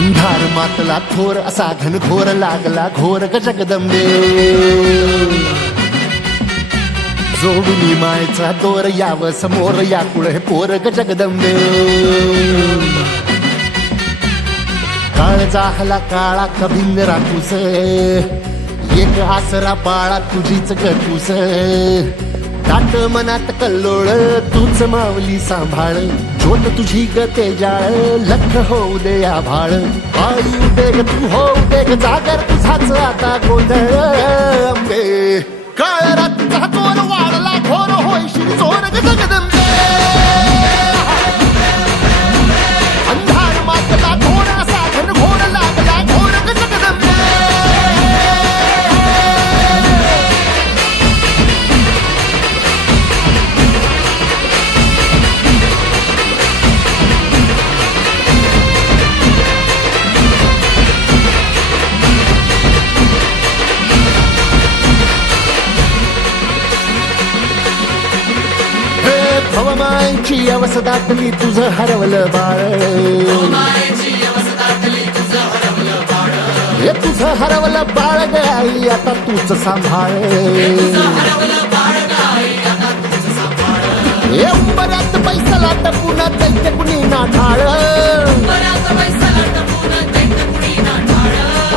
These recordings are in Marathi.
अंधार मातला थोर असा घनघोर लागला घोर ग जगदंबे जोडून मायचा दोर याव समोर या कुळे पोर ग जगदंबे काळ जाहला काळा कभिंग राखूस एक आसरा बाळा तुझीच गटूस ताट मनात कल्लोळ तूच मावली सांभाळ ज्योत तुझी ग तेजाळ लख होऊ दे आभाळ आई उदे ग तू होऊ दे ग जागर तुझाच आता गोंधळ अंबे काळ रात्रीचा चोर वाढला घोर होईशी चोर ग जगदंबे अंधार मातला थोर असा घनघोर लागला घोर ग जगदंबे भवमायची अवसदातली तुझं हरवलं बाळ हे तुझं हरवलं बाळ ग आई आता तूच सांभाळ हे बऱ्याच पैसाला टपून दैत्य कुणी ना ढाळ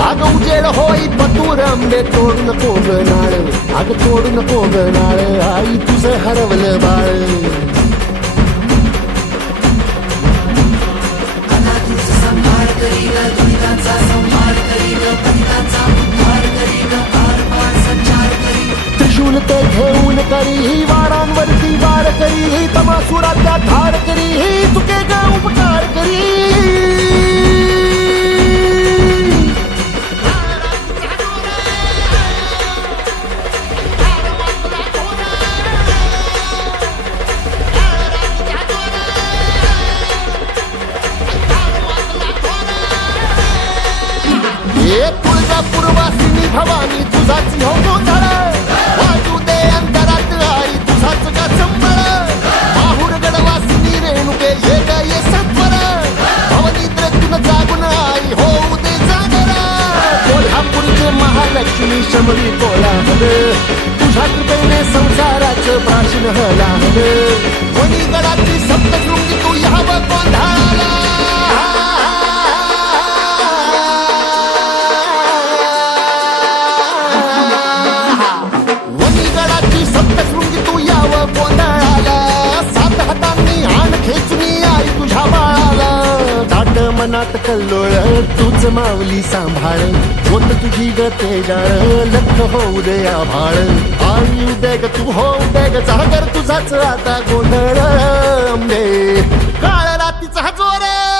अग उजेड होई पतूर आंबे तोडू नको गनाळ अग तोडू नको गनाळ आई तुझं हरवलं बाळ त्रिशूल ते घेऊन करी वारांवरती वार करी तमासुराच्या धार करी तुके ग उपकार करी तुळजापूरवासिनी भवानी तुझाच हो गोंधळ वाजू दे अंतरात आई तुझाच का संबळ माहुर गडवासिनी रेणुके ये ग ये सत्वर भवनिद्रेतून जागून आई होऊ दे जागर कोल्हापूरचे महालक्ष्मी शमरी कोल्हापूर तुझ्या कृपेने संसाराचं प्राशन हलाहल वणीगडाची सप्तशृंगी तू यावं गोंधळाला मनात कल्लोळ तूच मावली सांभाळ ज्योत तुझी ग तेजाळ लख होऊ दे आभाळ आई उदे ग तू होऊ दे ग जागर तुझाच आता गोंधळ अंबे काळ रातीचा जोर